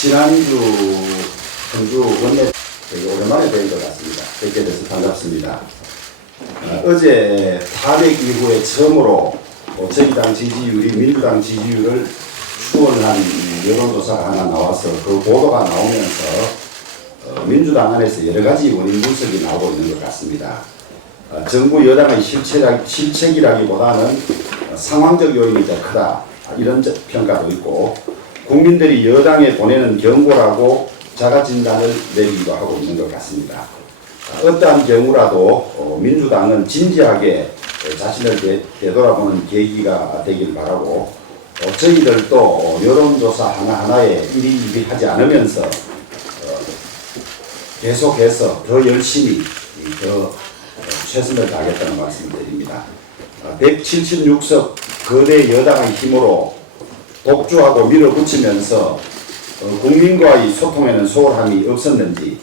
지난주 청주 원내 되게 오랜만에 뵌 것 같습니다. 뵙게 돼서 반갑습니다. 어제 탄핵 이후에 처음으로 저희 당 지지율이 민주당 지지율을 추월한 여론조사가 하나 나와서 그 보도가 나오면서 민주당 안에서 여러 가지 원인 분석이 나오고 있는 것 같습니다. 정부 여당의 실책이라기보다는 상황적 요인이 더 크다 이런 평가도 있고, 국민들이 여당에 보내는 경고라고 자가진단을 내리기도 하고 있는 것 같습니다. 어떠한 경우라도 민주당은 진지하게 자신을 되돌아보는 계기가 되길 바라고, 저희들도 여론조사 하나하나에 일희일비하지 않으면서 계속해서 더 열심히 더 최선을 다하겠다는 말씀을 드립니다. 176석 거대 여당의 힘으로 독주하고 밀어붙이면서 국민과의 소통에는 소홀함이 없었는지,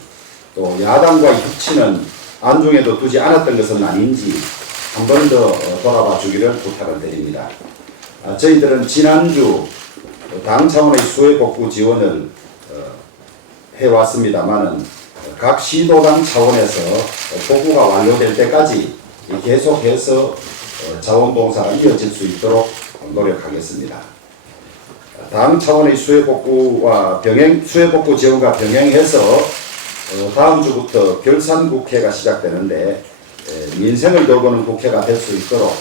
또 야당과의 협치는 안중에도 두지 않았던 것은 아닌지 한 번 더 돌아봐 주기를 부탁을 드립니다. 저희들은 지난주 당 차원의 수혜복구 지원을 해왔습니다만은 각 시도당 차원에서 복구가 완료될 때까지 계속해서 자원봉사가 이어질 수 있도록 노력하겠습니다. 당 차원의 수혜복구 지원과 병행해서 다음 주부터 결산국회가 시작되는데, 민생을 돌보는 국회가 될 수 있도록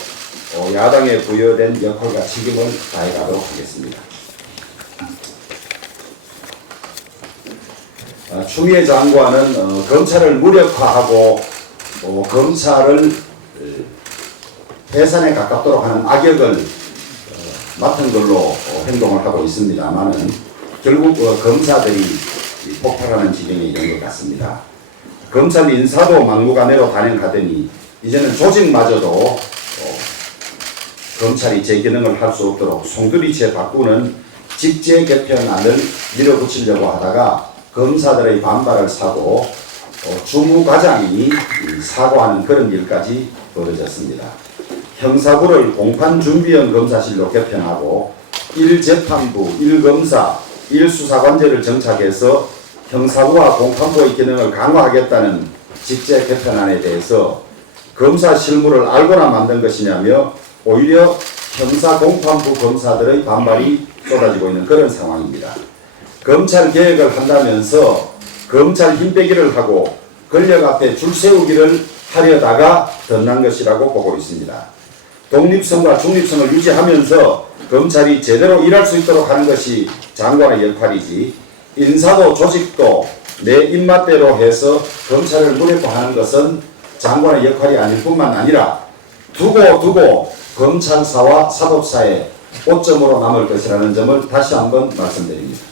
야당에 부여된 역할과 책임을 다해가도록 하겠습니다. 추미애 장관은 검찰을 무력화하고 검찰을 해산에 가깝도록 하는 악역을 맡은 걸로 행동을 하고 있습니다만은 결국 검사들이 폭발하는 지경에 이른 것 같습니다. 검찰 인사도 막무가내로 단행하더니 이제는 조직마저도 검찰이 제 기능을 할 수 없도록 송두리째 바꾸는 직제 개편안을 밀어붙이려고 하다가 검사들의 반발을 사고 주무과장이 사과하는 그런 일까지 벌어졌습니다. 형사부를 공판준비형 검사실로 개편하고 1재판부, 1검사, 1수사관제를 정착해서 형사부와 공판부의 기능을 강화하겠다는 직제 개편안에 대해서 검사 실무를 알고나 만든 것이냐며 오히려 형사 공판부 검사들의 반발이 쏟아지고 있는 그런 상황입니다. 검찰 개혁을 한다면서 검찰 힘빼기를 하고 권력 앞에 줄 세우기를 하려다가 덧난 것이라고 보고 있습니다. 독립성과 중립성을 유지하면서 검찰이 제대로 일할 수 있도록 하는 것이 장관의 역할이지, 인사도 조직도 내 입맛대로 해서 검찰을 무력화하는 것은 장관의 역할이 아닐 뿐만 아니라 두고 검찰사와 사법사의 오점으로 남을 것이라는 점을 다시 한번 말씀드립니다.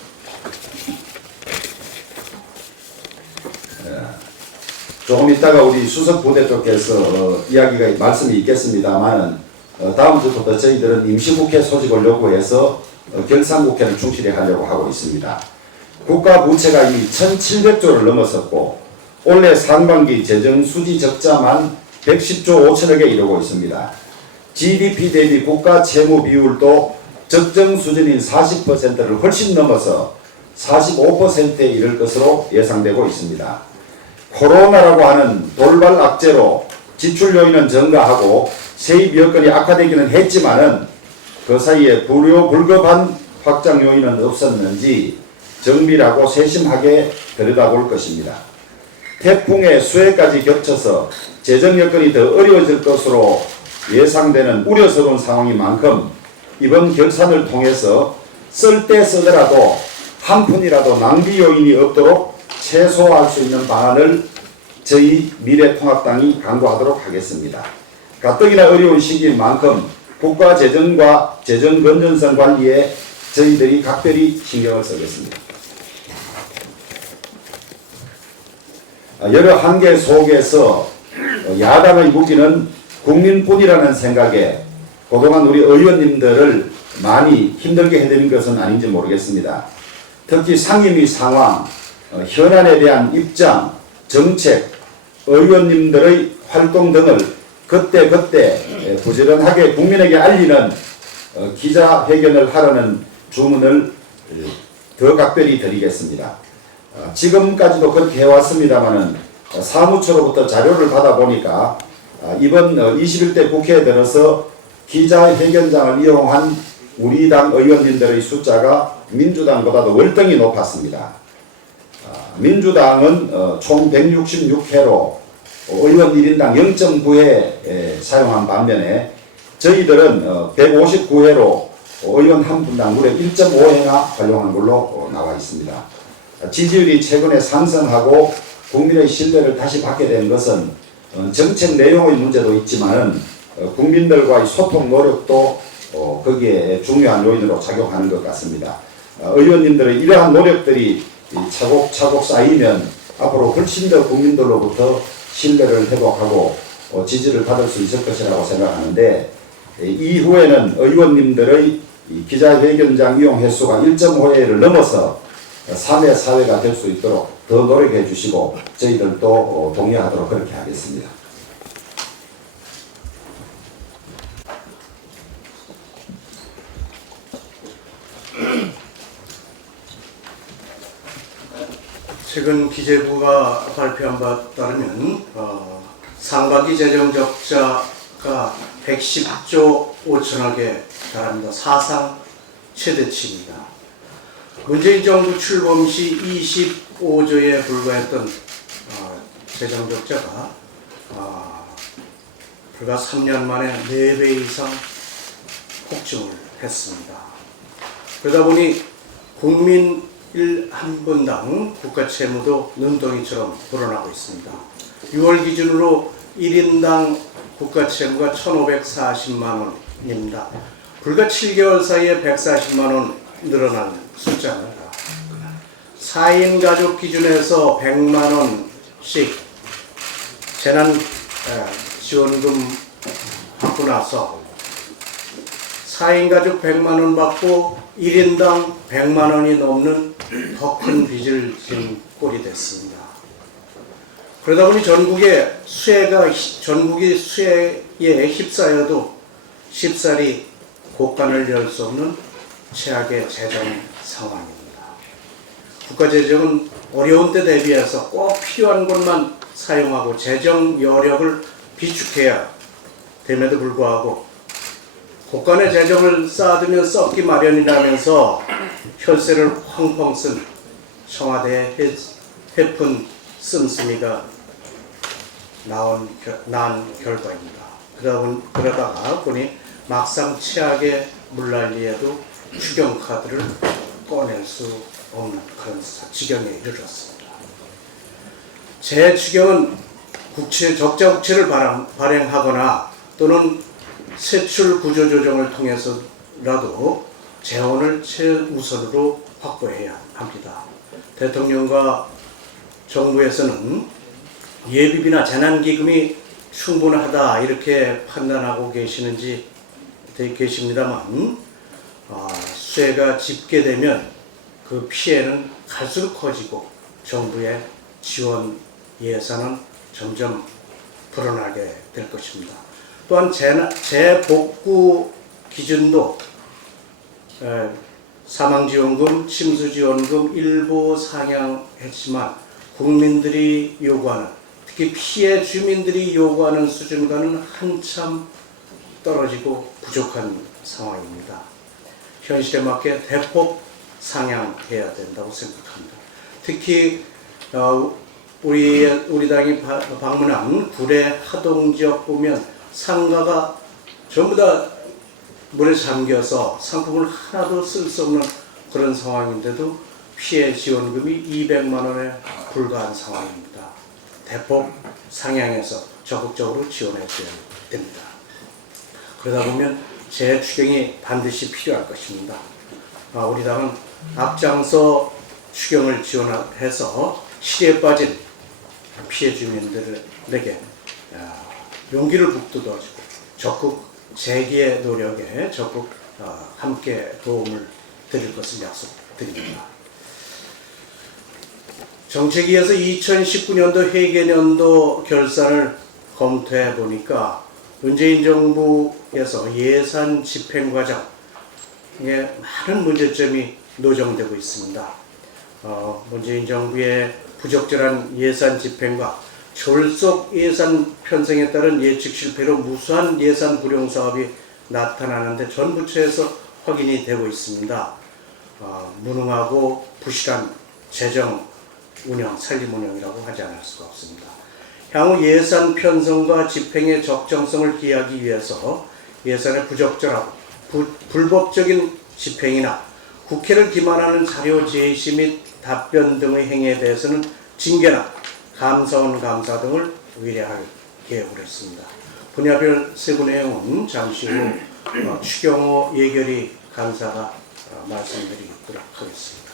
조금 있다가 우리 수석부대 쪽에서 말씀이 있겠습니다만은 다음 주부터 저희들은 임시국회 소집을 요구해서 결산국회를 충실히 하려고 하고 있습니다. 국가 부채가 이미 1,700조를 넘어섰고 올해 상반기 재정 수지 적자만 110조 5천억에 이르고 있습니다. GDP 대비 국가 채무 비율도 적정 수준인 40%를 훨씬 넘어서 45%에 이를 것으로 예상되고 있습니다. 코로나라고 하는 돌발 악재로 지출 요인은 증가하고 세입 여건이 악화되기는 했지만은 그 사이에 불급한 확장 요인은 없었는지 정밀하고 세심하게 들여다볼 것입니다. 태풍의 수해까지 겹쳐서 재정 여건이 더 어려워질 것으로 예상되는 우려스러운 상황인 만큼 이번 결산을 통해서 쓸 때 쓰더라도 한 푼이라도 낭비 요인이 없도록 최소화할 수 있는 방안을 저희 미래통합당이 강구하도록 하겠습니다. 가뜩이나 어려운 시기인 만큼 국가 재정과 재정 건전성 관리에 저희들이 각별히 신경을 쓰겠습니다. 여러 한계 속에서 야당의 무기는 국민뿐이라는 생각에 그동안 우리 의원님들을 많이 힘들게 해드린 것은 아닌지 모르겠습니다. 특히 상임위 상황, 현안에 대한 입장, 정책, 의원님들의 활동 등을 그때 부지런하게 국민에게 알리는 기자회견을 하라는 주문을 더 각별히 드리겠습니다. 지금까지도 그렇게 해왔습니다마는 사무처로부터 자료를 받아보니까 이번 21대 국회에 들어서 기자회견장을 이용한 우리 당 의원님들의 숫자가 민주당보다도 월등히 높았습니다. 민주당은 총 166회로 의원 1인당 0.9회 사용한 반면에 저희들은 159회로 의원 한 분당 무려 1.5회나 활용한 걸로 나와 있습니다. 지지율이 최근에 상승하고 국민의 신뢰를 다시 받게 된 것은 정책 내용의 문제도 있지만 국민들과의 소통 노력도 거기에 중요한 요인으로 작용하는 것 같습니다. 의원님들의 이러한 노력들이 차곡차곡 쌓이면 앞으로 훨씬 더 국민들로부터 신뢰를 회복하고 지지를 받을 수 있을 것이라고 생각하는데, 이후에는 의원님들의 기자회견장 이용 횟수가 1.5회를 넘어서 3회 사회가 될 수 있도록 더 노력해 주시고 저희들도 동의하도록 그렇게 하겠습니다. 최근 기재부가 발표한 바 따르면 상반기 재정 적자가 110조 5천억에 달합니다. 사상 최대치입니다. 문재인 정부 출범 시 25조에 불과했던 재정 적자가 불과 3년 만에 4배 이상 폭증을 했습니다. 그러다 보니 국민 한 분당 국가 채무도 눈덩이처럼 불어나고 있습니다. 6월 기준으로 1인당 국가 채무가 1,540만 원입니다. 불과 7개월 사이에 140만 원 늘어난 숫자입니다. 4인 가족 기준에서 100만 원씩 재난 지원금 받고 나서 4인 가족 100만 원 받고 1인당 100만 원이 넘는 더 큰 빚을 진 꼴이 됐습니다. 그러다 보니 전국이 수해에 휩싸여도 쉽사리 곳간을 열 수 없는 최악의 재정 상황입니다. 국가재정은 어려운 때 대비해서 꼭 필요한 것만 사용하고 재정 여력을 비축해야 됨에도 불구하고 곳간의 재정을 쌓아두면 썩기 마련이라면서 혈세를 펑펑 쓴 청와대의 해픈 씀씀이가 난 결과입니다. 그러다가 보니 막상 최악의 물난리에도 추경카드를 꺼낼 수 없는 그런 지경에 이르렀습니다. 재추경은 적자 국채를 발행하거나 또는 세출 구조조정을 통해서라도 재원을 최우선으로 확보해야 합니다. 대통령과 정부에서는 예비비나 재난기금이 충분하다 이렇게 판단하고 계십니다만 수해가 집계되면 그 피해는 갈수록 커지고 정부의 지원 예산은 점점 불어나게 될 것입니다. 또한 재복구 기준도 사망지원금, 침수지원금 일부 상향했지만 국민들이 요구하는, 특히 피해 주민들이 요구하는 수준과는 한참 떨어지고 부족한 상황입니다. 현실에 맞게 대폭 상향해야 된다고 생각합니다. 특히 우리 당이 방문한 구례 하동 지역 보면 상가가 전부 다 물에 잠겨서 상품을 하나도 쓸 수 없는 그런 상황인데도 피해 지원금이 200만 원에 불과한 상황입니다. 대폭 상향해서 적극적으로 지원해줘야 됩니다. 그러다 보면 재추경이 반드시 필요할 것입니다. 우리 당은 앞장서 추경을 지원해서 시리에 빠진 피해 주민들에게 용기를 북돋아주고 적극 재기의 노력에 적극 함께 도움을 드릴 것을 약속드립니다. 정책위에서 2019년도 회계년도 결산을 검토해 보니까 문재인 정부에서 예산 집행 과정에 많은 문제점이 노정되고 있습니다. 문재인 정부의 부적절한 예산 집행과 졸속 예산 편성에 따른 예측 실패로 무수한 예산 불용 사업이 나타나는데 전 부처에서 확인이 되고 있습니다. 무능하고 부실한 재정 운영, 살림 운영이라고 하지 않을 수가 없습니다. 향후 예산 편성과 집행의 적정성을 기하기 위해서 예산의 부적절하고 불법적인 집행이나 국회를 기만하는 자료 제시 및 답변 등의 행위에 대해서는 징계나 감사원 감사 등을 의뢰할 계획을 했습니다. 분야별 세부 내용은 잠시 후 추경호 예결위 간사가 말씀드리도록 하겠습니다.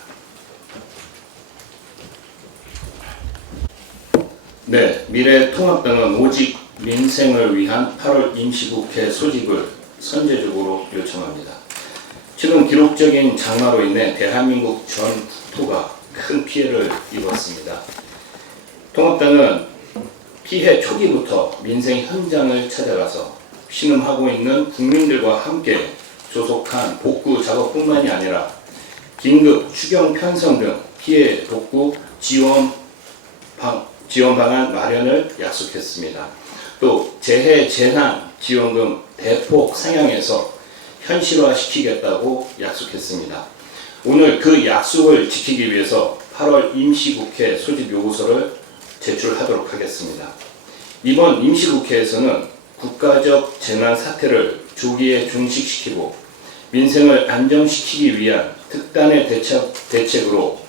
네, 미래통합당은 오직 민생을 위한 8월 임시국회 소집을 선제적으로 요청합니다. 지금 기록적인 장마로 인해 대한민국 전 국토가 큰 피해를 입었습니다. 통합당은 피해 초기부터 민생 현장을 찾아가서 신음하고 있는 국민들과 함께 조속한 복구 작업뿐만이 아니라 긴급 추경 편성 등 피해 복구 지원 방안 마련을 약속했습니다. 또 재해 재난 지원금 대폭 상향해서 현실화시키겠다고 약속했습니다. 오늘 그 약속을 지키기 위해서 8월 임시국회 소집 요구서를 제출하도록 하겠습니다. 이번 임시국회에서는 국가적 재난 사태를 조기에 종식시키고 민생을 안정시키기 위한 특단의 대책으로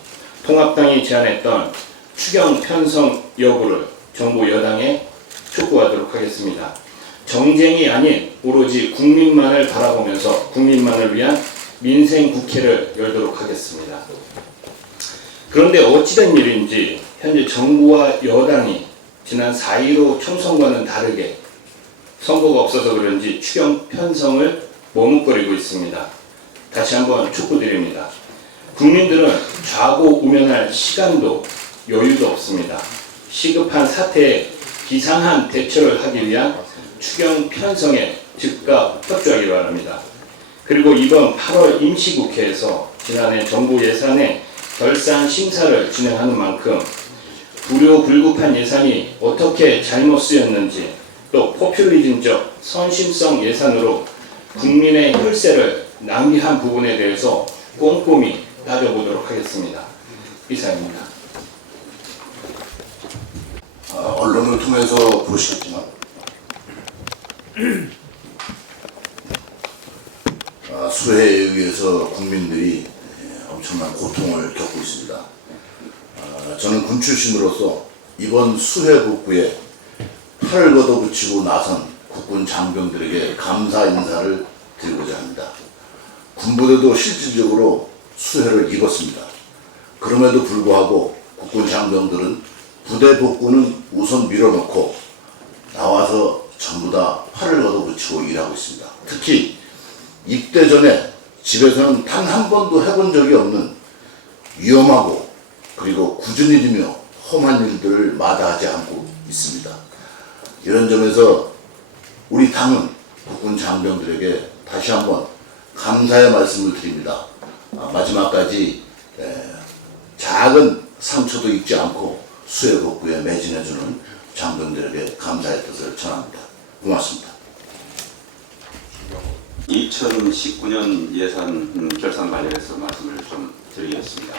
통합당이 제안했던 추경 편성 여부를 정부 여당에 촉구하도록 하겠습니다. 정쟁이 아닌 오로지 국민만을 바라보면서 국민만을 위한 민생 국회를 열도록 하겠습니다. 그런데 어찌된 일인지 현재 정부와 여당이 지난 4.15 총선과는 다르게 선거가 없어서 그런지 추경 편성을 머뭇거리고 있습니다. 다시 한번 촉구드립니다. 국민들은 좌고우면할 시간도 여유도 없습니다. 시급한 사태에 비상한 대처를 하기 위한 추경 편성에 즉각 협조하기 바랍니다. 그리고 이번 8월 임시국회에서 지난해 정부 예산의 결산 심사를 진행하는 만큼 불효불급한 예산이 어떻게 잘못 쓰였는지 또 포퓰리즘적 선심성 예산으로 국민의 혈세를 낭비한 부분에 대해서 꼼꼼히 따져보도록 하겠습니다. 이상입니다. 언론을 통해서 보시겠지만 수해에 의해서 국민들이 엄청난 고통을 겪고 있습니다. 저는 군 출신으로서 이번 수해 복구에 팔을 걷어붙이고 나선 국군 장병들에게 감사 인사를 드리고자 합니다. 군부대도 실질적으로 수해를 입었습니다. 그럼에도 불구하고 국군 장병들은 부대 복구는 우선 밀어놓고 나와서 전부 다 팔을 걷어붙이고 일하고 있습니다. 특히 입대 전에 집에서는 단 한 번도 해본 적이 없는 위험하고 그리고 굳은 일이며 험한 일들을 마다하지 않고 있습니다. 이런 점에서 우리 당은 국군 장병들에게 다시 한번 감사의 말씀을 드립니다. 마지막까지 작은 상처도 입지 않고 수해 복구에 매진해주는 장병들에게 감사의 뜻을 전합니다. 고맙습니다. 2019년 예산 결산 관련해서 말씀을 좀 드리겠습니다.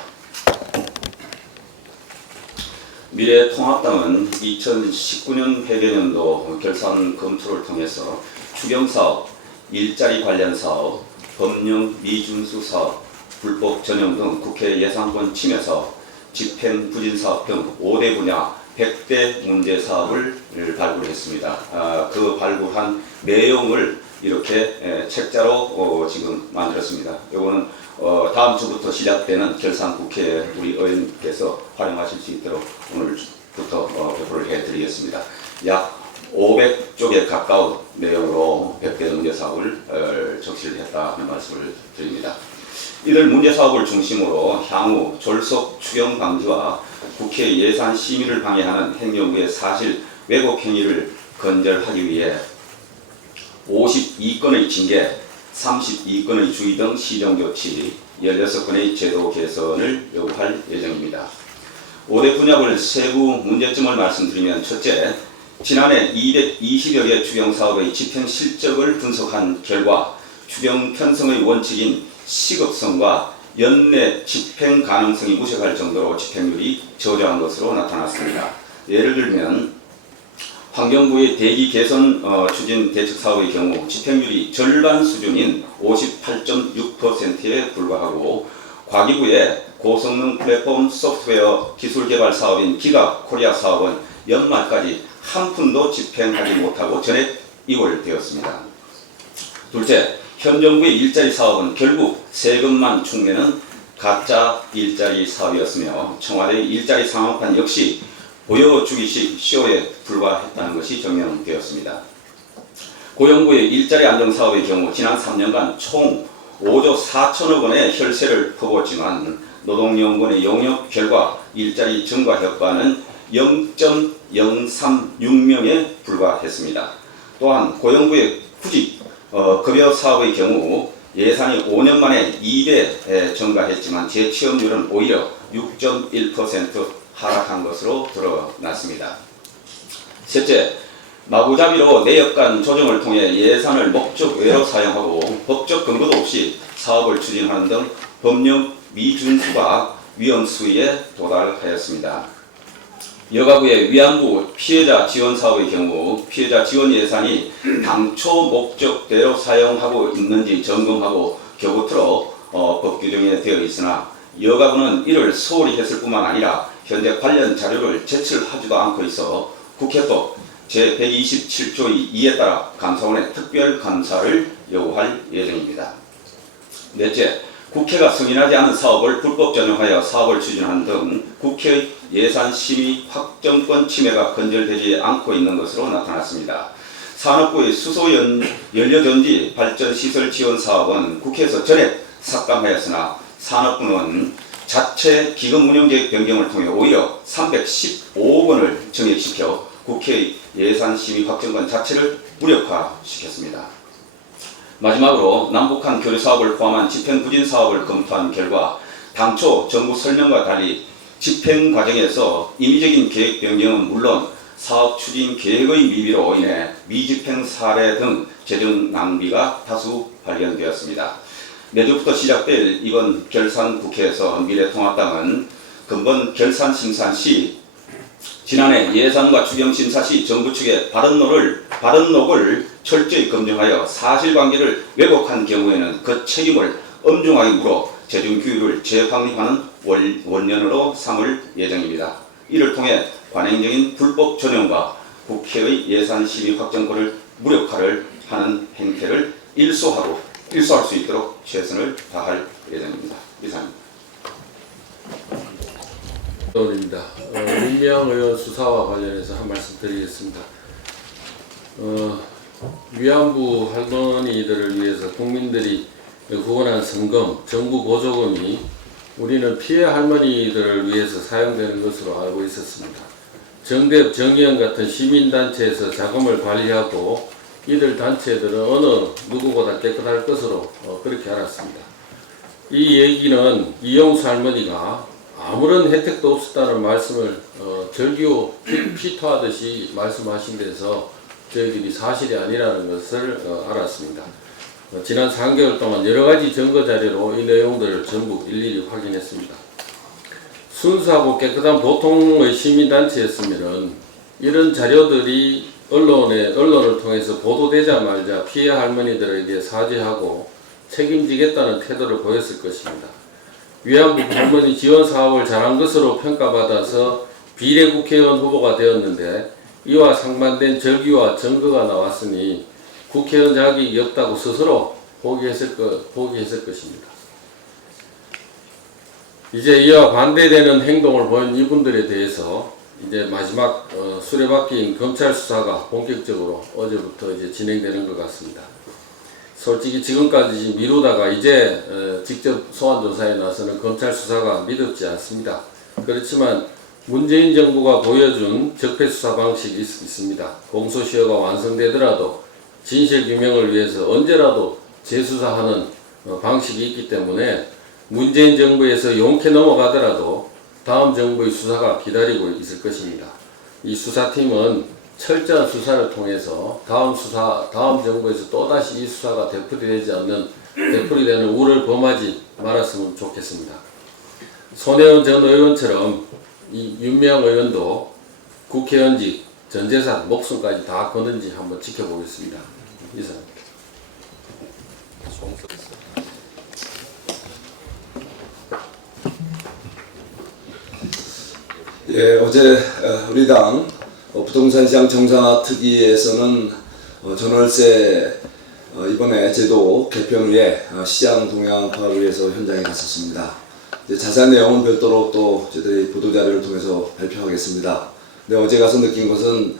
미래통합당은 2019년 회계연도 결산 검토를 통해서 추경사업, 일자리 관련 사업, 법령 미준수 사업, 불법 전형 등 국회 예산권 침해 사업, 집행 부진 사업 등 5대 분야 100대 문제 사업을 발굴했습니다. 그 발굴한 내용을 이렇게 책자로 지금 만들었습니다. 이거는 다음 주부터 시작되는 결산국회 우리 의원님께서 활용하실 수 있도록 오늘부터 배포를 해드리겠습니다. 약 500쪽에 가까운 내용으로 100개 문제사업을 적시를 했다는 말씀을 드립니다. 이들 문제사업을 중심으로 향후 졸속 추경 방지와 국회 예산 심의를 방해하는 행정부의 사실 왜곡 행위를 근절하기 위해 52건의 징계, 32건의 주의 등 시정조치, 16건의 제도 개선을 요구할 예정입니다. 5대 분야별 세부 문제점을 말씀드리면, 첫째, 지난해 220여 개 추경사업의 집행 실적을 분석한 결과 추경 편성의 원칙인 시급성과 연내 집행 가능성이 무색할 정도로 집행률이 저조한 것으로 나타났습니다. 예를 들면 환경부의 대기 개선 추진 대책 사업의 경우 집행률이 절반 수준인 58.6%에 불과하고, 과기부의 고성능 플랫폼 소프트웨어 기술 개발 사업인 기가 코리아 사업은 연말까지 한 푼도 집행하지 못하고 전액 이월되었습니다. 둘째, 현 정부의 일자리 사업은 결국 세금만 축내는 가짜 일자리 사업이었으며, 청와대의 일자리 상황판 역시 보여주기식 쇼에 불과했다는 것이 증명되었습니다. 고용부의 일자리 안정 사업의 경우 지난 3년간 총 5조 4천억 원의 혈세를 퍼부었지만 노동연구원의 용역 결과 일자리 증가 효과는 0.036명에 불과했습니다. 또한 고용부의 구직 급여 사업의 경우 예산이 5년 만에 2배 증가했지만 재취업률은 오히려 6.1% 하락한 것으로 드러났습니다. 셋째, 마구잡이로 내역간 조정을 통해 예산을 목적 외로 사용하고 법적 근거도 없이 사업을 추진하는 등 법령 미준수가 위헌 수위에 도달하였습니다. 여가부의 위안부 피해자 지원 사업의 경우 피해자 지원 예산이 당초 목적대로 사용하고 있는지 점검하고 교부트로 법 규정에 되어 있으나, 여가부는 이를 소홀히 했을 뿐만 아니라 현재 관련 자료를 제출하지도 않고 있어 국회법 제127조 2에 따라 감사원의 특별감사를 요구할 예정입니다. 넷째, 국회가 승인하지 않은 사업을 불법 전용하여 사업을 추진하는 등 국회의 예산심의 확정권 침해가 건절되지 않고 있는 것으로 나타났습니다. 산업부의 수소연료전지 발전시설 지원 사업은 국회에서 전액 삭감하였으나 산업부는 자체 기금 운영계획 변경을 통해 오히려 315억 원을 증액시켜 국회의 예산심의 확정권 자체를 무력화시켰습니다. 마지막으로 남북한 교류사업을 포함한 집행부진사업을 검토한 결과 당초 정부 설명과 달리 집행 과정에서 임의적인 계획 변경은 물론 사업 추진 계획의 미비로 인해 미집행 사례 등 재정 낭비가 다수 발견되었습니다. 내주부터 시작될 이번 결산국회에서 미래통합당은 근본 결산심사 시 지난해 예산과 추경심사 시 정부 측의 발언 녹을 철저히 검증하여 사실관계를 왜곡한 경우에는 그 책임을 엄중하게 물어 재정규율을 재확립하는 원년으로 삼을 예정입니다. 이를 통해 관행적인 불법 전용과 국회의 예산심의 확정권을 무력화를 하는 행태를 일소할 수 있도록 최선을 다할 예정입니다. 이상입니다. 입니다. 민명 의원 수사와 관련해서 한 말씀 드리겠습니다. 위안부 할머니들을 위해서 국민들이 후원한 성금, 정부 보조금이 우리는 피해 할머니들을 위해서 사용되는 것으로 알고 있었습니다. 정대협, 정의연 같은 시민단체에서 자금을 관리하고 이들 단체들은 어느 누구보다 깨끗할 것으로 그렇게 알았습니다. 이 얘기는 이영수 할머니가 아무런 혜택도 없었다는 말씀을 절기호 피토하듯이 말씀하신 데서 저희들이 사실이 아니라는 것을 알았습니다. 지난 3개월 동안 여러가지 증거자료로 이 내용들을 전부 일일이 확인했습니다. 순수하고 깨끗한 보통의 시민단체였으면 이런 자료들이 언론을 통해서 보도되자마자 피해 할머니들에게 사죄하고 책임지겠다는 태도를 보였을 것입니다. 위안부 할머니 지원 사업을 잘한 것으로 평가받아서 비례국회의원 후보가 되었는데 이와 상반된 절기와 증거가 나왔으니 국회의원 자격이 없다고 스스로 포기했을 것입니다. 이제 이와 반대되는 행동을 보인 이분들에 대해서 이제 마지막 수레바퀴인 검찰 수사가 본격적으로 어제부터 이제 진행되는 것 같습니다. 솔직히 지금까지 미루다가 이제 직접 소환 조사에 나서는 검찰 수사가 믿었지 않습니다. 그렇지만 문재인 정부가 보여준 적폐 수사 방식이 있습니다. 공소시효가 완성되더라도 진실 규명을 위해서 언제라도 재수사하는 방식이 있기 때문에 문재인 정부에서 용케 넘어가더라도 다음 정부의 수사가 기다리고 있을 것입니다. 이 수사팀은 철저한 수사를 통해서 다음 정부에서 또다시 이 수사가 되풀이되는 우를 범하지 말았으면 좋겠습니다. 손혜원 전 의원처럼 이 윤미향 의원도 국회의원직, 전재산, 목숨까지 다 거는지 한번 지켜보겠습니다. 이상입니다. 예, 어제 우리 당 부동산 시장 정상화 특위에서는 전월세 이번에 제도 개편 후에 시장 동향 파악을 위해서 현장에 갔었습니다. 이제 자세한 내용은 별도로 또 저희들이 보도자료를 통해서 발표하겠습니다. 근데 어제 가서 느낀 것은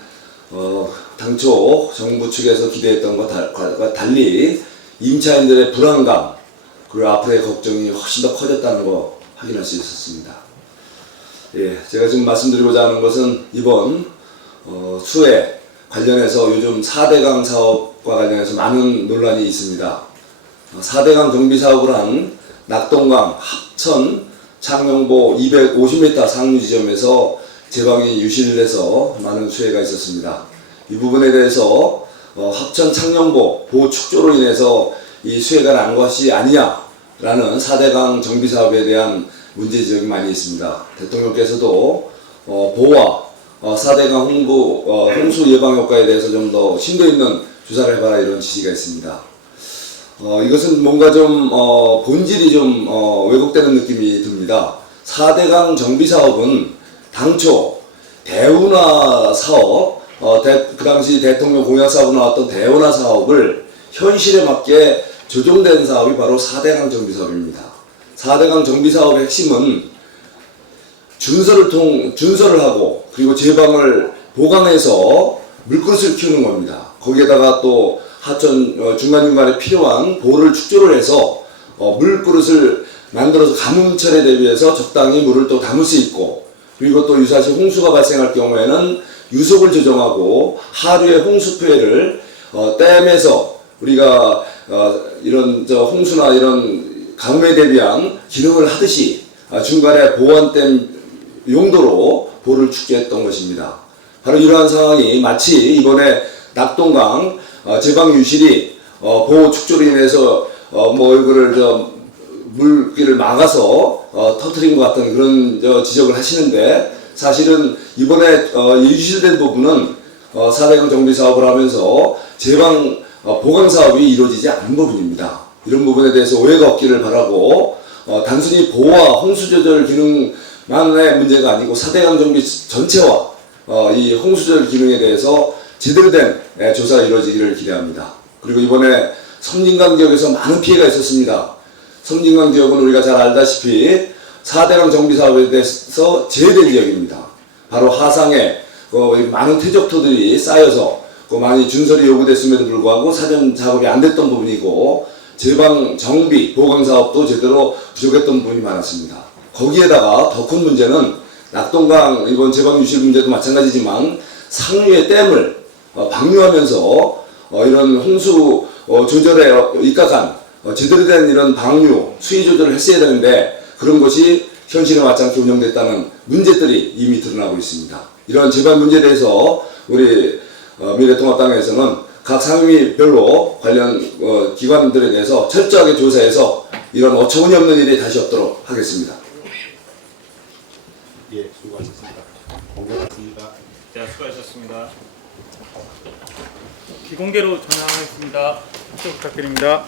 당초 정부 측에서 기대했던 것과 달리 임차인들의 불안감 그리고 앞으로의 걱정이 훨씬 더 커졌다는 거 확인할 수 있었습니다. 예, 제가 지금 말씀드리고자 하는 것은 이번 수해 관련해서 요즘 4대강 사업과 관련해서 많은 논란이 있습니다. 4대강 정비 사업을 한 낙동강, 합천, 창녕보 250m 상류 지점에서 제방이 유실돼서 많은 수해가 있었습니다. 이 부분에 대해서 합천, 창녕보 보축조로 인해서 이 수해가 난 것이 아니냐라는 4대강 정비 사업에 대한 문제 지적이 많이 있습니다. 대통령께서도 보와 4대강 홍수 예방 효과에 대해서 좀 더 심도 있는 조사를 해봐라 이런 지시가 있습니다. 이것은 뭔가 좀 본질이 좀 왜곡되는 느낌이 듭니다. 4대강 정비 사업은 당초 대운하 사업, 그 당시 대통령 공약 사업으로 나왔던 대운하 사업을 현실에 맞게 조정된 사업이 바로 4대강 정비 사업입니다. 4대강 정비 사업의 핵심은 준설을 하고 그리고 제방을 보강해서 물그릇을 키우는 겁니다. 거기에다가 또 하천 중간중간에 필요한 보를 축조를 해서 물그릇을 만들어서 가뭄철에 대비해서 적당히 물을 또 담을 수 있고 그리고 또 유사시 홍수가 발생할 경우에는 유속을 조정하고 하류의 홍수 피해를 댐에서 우리가 이런 홍수나 이런 가뭄에 대비한 기능을 하듯이 중간에 보완댐 용도로 보를 축조했던 것입니다. 바로 이러한 상황이 마치 이번에 낙동강 제방 유실이 보호 축조로 인해서 이거를 물길을 막아서 터뜨린 것 같은 그런 지적을 하시는데 사실은 이번에 유실된 부분은 4대강 정비 사업을 하면서 제방 보강 사업이 이루어지지 않은 부분입니다. 이런 부분에 대해서 오해가 없기를 바라고 단순히 보호와 홍수 조절 기능만의 문제가 아니고 4대강 정비 전체와 이 홍수 조절 기능에 대해서 제대로 된 조사가 이루어지기를 기대합니다. 그리고 이번에 섬진강 지역에서 많은 피해가 있었습니다. 섬진강 지역은 우리가 잘 알다시피 4대강 정비 사업에 대해서 제외된 지역입니다. 바로 하상에 많은 퇴적토들이 쌓여서 많이 준설이 요구됐음에도 불구하고 사전 작업이 안 됐던 부분이고 제방 정비 보강 사업도 제대로 부족했던 부분이 많았습니다. 거기에다가 더 큰 문제는 낙동강 이번 제방 유실 문제도 마찬가지지만 상류의 댐을 방류하면서 이런 홍수 조절에 입각한 제대로 된 이런 방류 수위 조절을 했어야 되는데 그런 것이 현실에 맞지 않게 운영됐다는 문제들이 이미 드러나고 있습니다. 이런 제방 문제에 대해서 우리 미래통합당에서는 각 상임위별로 관련 기관들에 대해서 철저하게 조사해서 이런 어처구니 없는 일이 다시 없도록 하겠습니다. 예, 수고하셨습니다. 공개하겠습니다. 네, 수고하셨습니다. 비공개로 전환하겠습니다. 협조 부탁드립니다.